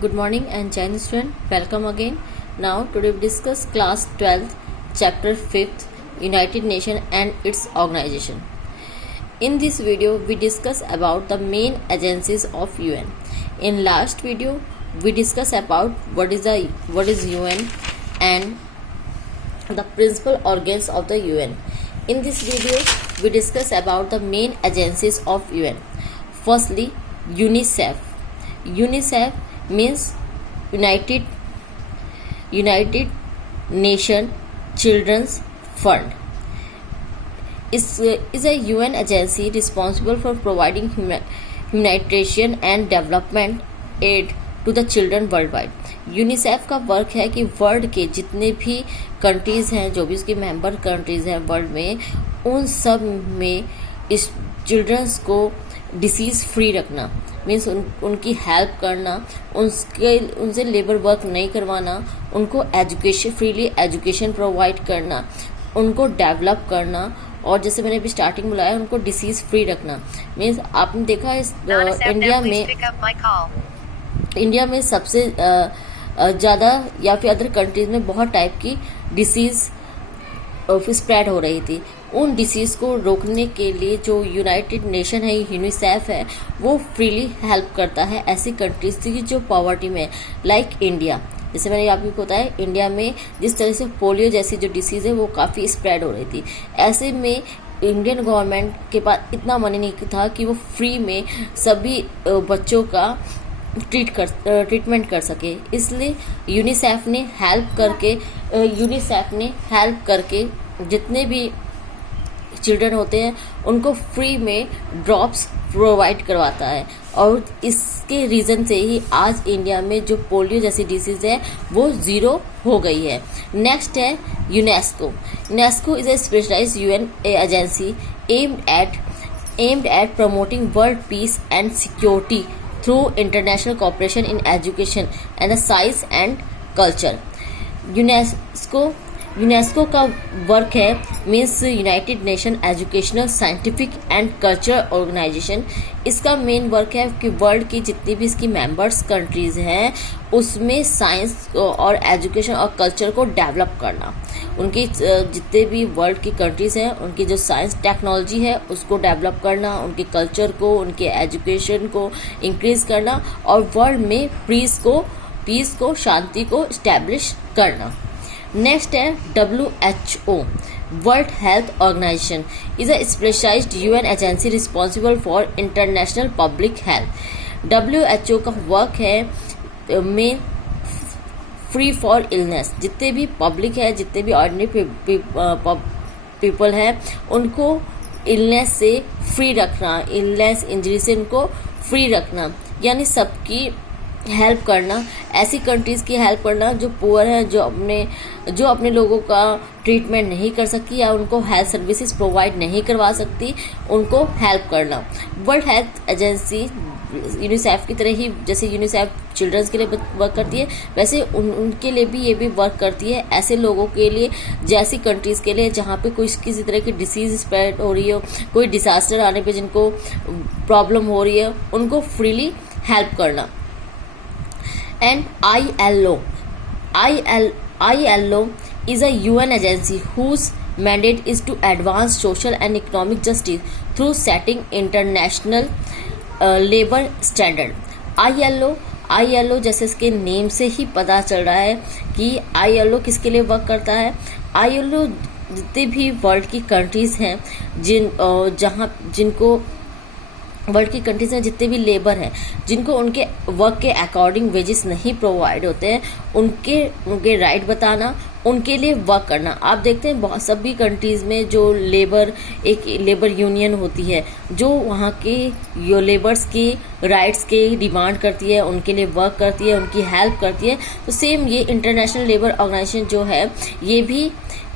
Good morning and Chinese student, welcome again. Now today we discuss class 12th chapter 5th United Nations and its organization. In this video we discuss about the main agencies of UN. In last video we discuss about what is UN and the principal organs of the UN. In this video we discuss about the main agencies of UN. Firstly, UNICEF. UNICEF means United Nation Children's Fund. Is a UN agency responsible for providing humanitarian and development aid to the children worldwide. UNICEF का work है कि world के जितने भी countries हैं, जो भी उसकी मेंबर कंट्रीज़ हैं वर्ल्ड में, उन सब में इस चिल्ड्रंस को डिसीज़ फ्री रखना, मीन्स उनकी हेल्प करना, उनसे लेबर वर्क नहीं करवाना, उनको फ्रीली एजुकेशन प्रोवाइड करना, उनको डेवलप करना, और जैसे मैंने अभी स्टार्टिंग में बुलाया, उनको डिसीज़ फ्री रखना। मीन्स आपने देखा इस इंडिया में सबसे ज़्यादा या फिर अदर कंट्रीज में बहुत टाइप की डिसीज़ स्प्रेड हो रही थी। उन डिसीज़ को रोकने के लिए जो यूनाइटेड नेशन है, यूनिसेफ है, वो फ्रीली हेल्प करता है ऐसी कंट्रीज की जो पॉवर्टी में, लाइक इंडिया। जैसे मैंने आपको बताया, इंडिया में जिस तरह से पोलियो जैसी जो डिसीज़ है वो काफ़ी स्प्रेड हो रही थी। ऐसे में इंडियन गवर्नमेंट के पास इतना मनी नहीं था कि वो फ्री में सभी बच्चों का ट्रीटमेंट कर सके, इसलिए यूनिसेफ ने हेल्प करके जितने भी चिल्ड्रन होते हैं उनको फ्री में ड्रॉप्स प्रोवाइड करवाता है। और इसके रीज़न से ही आज इंडिया में जो पोलियो जैसी डिसीज़ है वो ज़ीरो हो गई है। नेक्स्ट है UNESCO. UNESCO is a specialised UN agency aimed at promoting world peace and security through international cooperation in education and the science and culture. UNESCO का वर्क है means United Nation Educational Scientific and Cultural Organisation. इसका main work है कि world की जितनी भी इसकी members countries हैं उसमें साइंस और एजुकेशन और कल्चर को डेवलप करना। उनकी जितने भी वर्ल्ड की कंट्रीज हैं उनकी जो साइंस टेक्नोलॉजी है उसको डेवलप करना, उनके कल्चर को, उनके एजुकेशन को इंक्रीज करना, और वर्ल्ड में पीस को शांति को इस्टेब्लिश करना। नेक्स्ट है WHO, World Health Organisation is a specialised UN agency responsible for international public health. WHO का वर्क है में फ्री फॉर इलनेस, जितने भी पब्लिक है, जितने भी ऑर्डिनरी पीपल है, उनको इलनेस से फ्री रखना, इलनेस इंजरी से उनको फ्री रखना, यानी सबकी हेल्प करना, ऐसी कंट्रीज़ की हेल्प करना जो पुअर हैं, जो अपने लोगों का ट्रीटमेंट नहीं कर सकती या उनको हेल्थ सर्विसेज प्रोवाइड नहीं करवा सकती, उनको हेल्प करना। वर्ल्ड हेल्थ एजेंसी यूनिसेफ की तरह ही, जैसे यूनिसेफ चिल्ड्रंस के लिए वर्क करती है, वैसे उनके लिए भी ये भी वर्क करती है ऐसे लोगों के लिए, जैसी कंट्रीज़ के लिए जहाँ पे कोई किसी तरह की डिसीज़ स्प्रेड हो रही हो, कोई डिसास्टर आने पे जिनको प्रॉब्लम हो रही है, उनको फ्रीली हेल्प करना। And ILO is a UN agency whose mandate is to advance social and economic justice through setting international labor standard. ILO जैसे इसके नेम से ही पता चल रहा है कि ILO किसके लिए वर्क करता है। ILO जितने भी वर्ल्ड की कंट्रीज़ हैं जिनको वर्ल्ड की कंट्रीज में जितने भी लेबर हैं, जिनको उनके वर्क के अकॉर्डिंग वेजेस नहीं प्रोवाइड होते हैं, उनके राइट बताना, उनके लिए वर्क करना। आप देखते हैं बहुत सभी कंट्रीज़ में जो एक लेबर यूनियन होती है जो वहाँ के लेबर्स की राइट्स के डिमांड करती है, उनके लिए वर्क करती है, उनकी हेल्प करती है। तो सेम ये इंटरनेशनल लेबर ऑर्गेनाइजेशन जो है, ये भी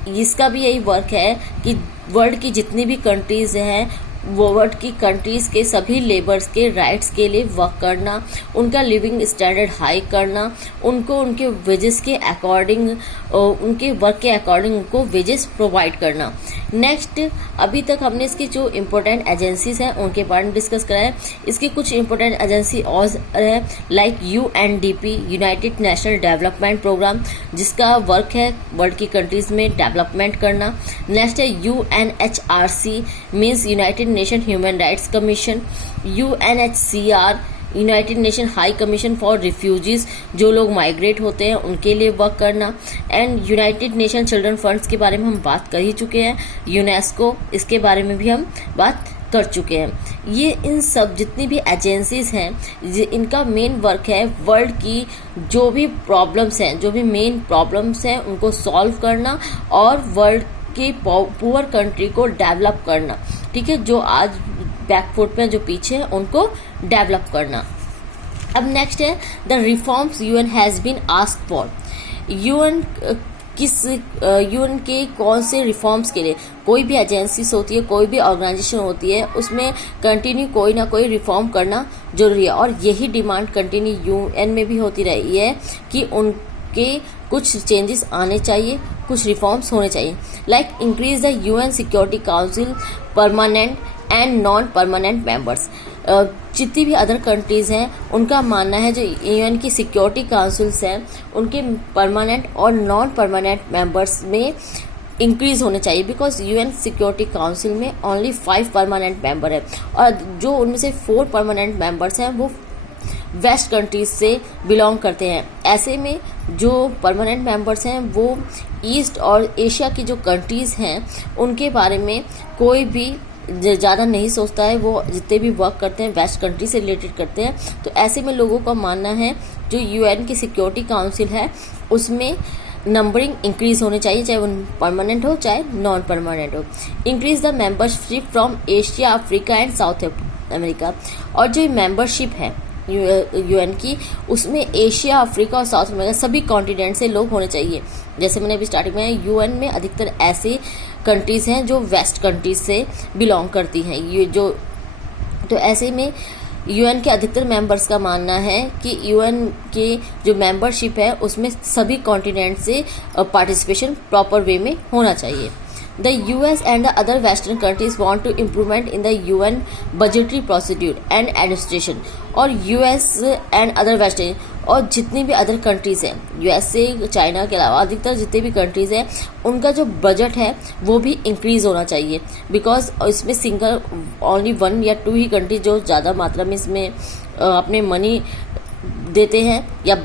इसका भी यही वर्क है कि वर्ल्ड की जितनी भी कंट्रीज़ हैं वर्ल्ड की कंट्रीज़ के सभी लेबर्स के राइट्स के लिए वर्क करना, उनका लिविंग स्टैंडर्ड हाई करना, उनको उनके वेजेस के अकॉर्डिंग, उनके वर्क के अकॉर्डिंग उनको वेजेस प्रोवाइड करना। नेक्स्ट, अभी तक हमने इसकी जो इम्पोर्टेंट एजेंसीज हैं उनके बारे में डिस्कस करा है। इसकी कुछ इम्पोर्टेंट एजेंसी और है, like UNDP, United National Development Programme, जिसका वर्क है वर्ल्ड की कंट्रीज में डेवलपमेंट करना। नेक्स्ट है UNHRC, means United Nation Human Rights Commission. UNHCR, United Nation High Commission for Refugees, जो लोग माइग्रेट होते हैं उनके लिए वर्क करना। And United Nation Children Funds के बारे में हम बात कर ही चुके हैं। यूनेस्को, इसके बारे में भी हम बात कर चुके हैं। ये इन सब जितनी भी एजेंसीज हैं, इनका मेन वर्क है वर्ल्ड की जो भी प्रॉब्लम्स हैं, जो भी मेन प्रॉब्लम्स हैं उनको सॉल्व करना और वर्ल्ड के पुअर कंट्री को डेवलप करना। ठीक है, जो आज बैकफुट में जो पीछे है उनको डेवलप करना। अब नेक्स्ट है the reforms UN has been asked for. UN के कौन से रिफॉर्म्स के लिए, कोई भी एजेंसीज होती है, कोई भी ऑर्गेनाइजेशन होती है, उसमें कंटिन्यू कोई ना कोई रिफॉर्म करना जरूरी है। और यही डिमांड कंटिन्यू UN में भी होती रही है कि उनके कुछ चेंजेस आने चाहिए, कुछ रिफॉर्म्स होने चाहिए। Like increase the UN security council permanent and non permanent members. जितनी भी अदर कंट्रीज़ हैं उनका मानना है जो UN की सिक्योरिटी काउंसिल्स हैं उनके परमानेंट और नॉन परमानेंट मेंबर्स में इंक्रीज होने चाहिए, बिकॉज UN सिक्योरिटी काउंसिल में ओनली 5 परमानेंट मेंबर है और जो उनमें से 4 परमानेंट मेंबर्स हैं वो वेस्ट कंट्रीज से बिलोंग करते हैं। ऐसे में जो परमानेंट मेंबर्स हैं वो ईस्ट और एशिया की जो कंट्रीज़ हैं उनके बारे में कोई भी ज़्यादा नहीं सोचता है। वो जितने भी वर्क करते हैं वेस्ट कंट्री से रिलेटेड करते हैं। तो ऐसे में लोगों का मानना है जो UN की सिक्योरिटी काउंसिल है उसमें नंबरिंग इंक्रीज होनी चाहिए, चाहे वो परमानेंट हो चाहे नॉन परमानेंट हो। Increase the membership from Asia, Africa and south America. और जो मेंबरशिप है UN की उसमें एशिया, अफ्रीका और साउथ अमेरिका सभी कॉन्टिनेंट से लोग होने चाहिए। जैसे मैंने अभी स्टार्टिंग में UN में अधिकतर ऐसे कंट्रीज़ हैं जो वेस्ट कंट्रीज से बिलोंग करती हैं। ये जो तो ऐसे में UN के अधिकतर मेंबर्स का मानना है कि UN के जो मेंबरशिप है उसमें सभी कॉन्टिनेंट से पार्टिसिपेशन प्रॉपर वे में होना चाहिए। The US and the other Western countries want to improvement in the UN budgetary procedure and administration। और US and other Western और जितनी भी अदर कंट्रीज़ हैं, USA, चाइना के अलावा अधिकतर जितने भी कंट्रीज़ हैं उनका जो बजट है वो भी इंक्रीज़ होना चाहिए, बिकॉज इसमें सिंगल ओनली 1 या 2 ही कंट्री जो ज़्यादा मात्रा में इसमें अपने मनी देते हैं या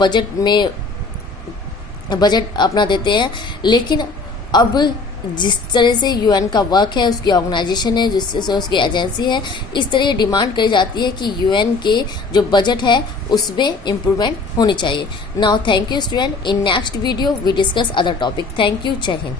बजट अपना देते हैं। लेकिन अब जिस तरह से UN का वर्क है, उसकी ऑर्गेनाइजेशन है, जिससे उसकी एजेंसी है, इस तरह ये डिमांड करी जाती है कि UN के जो बजट है उसमें इम्प्रूवमेंट होनी चाहिए। Now thank you student. In next video we discuss other topic. Thank you. Jai Hind.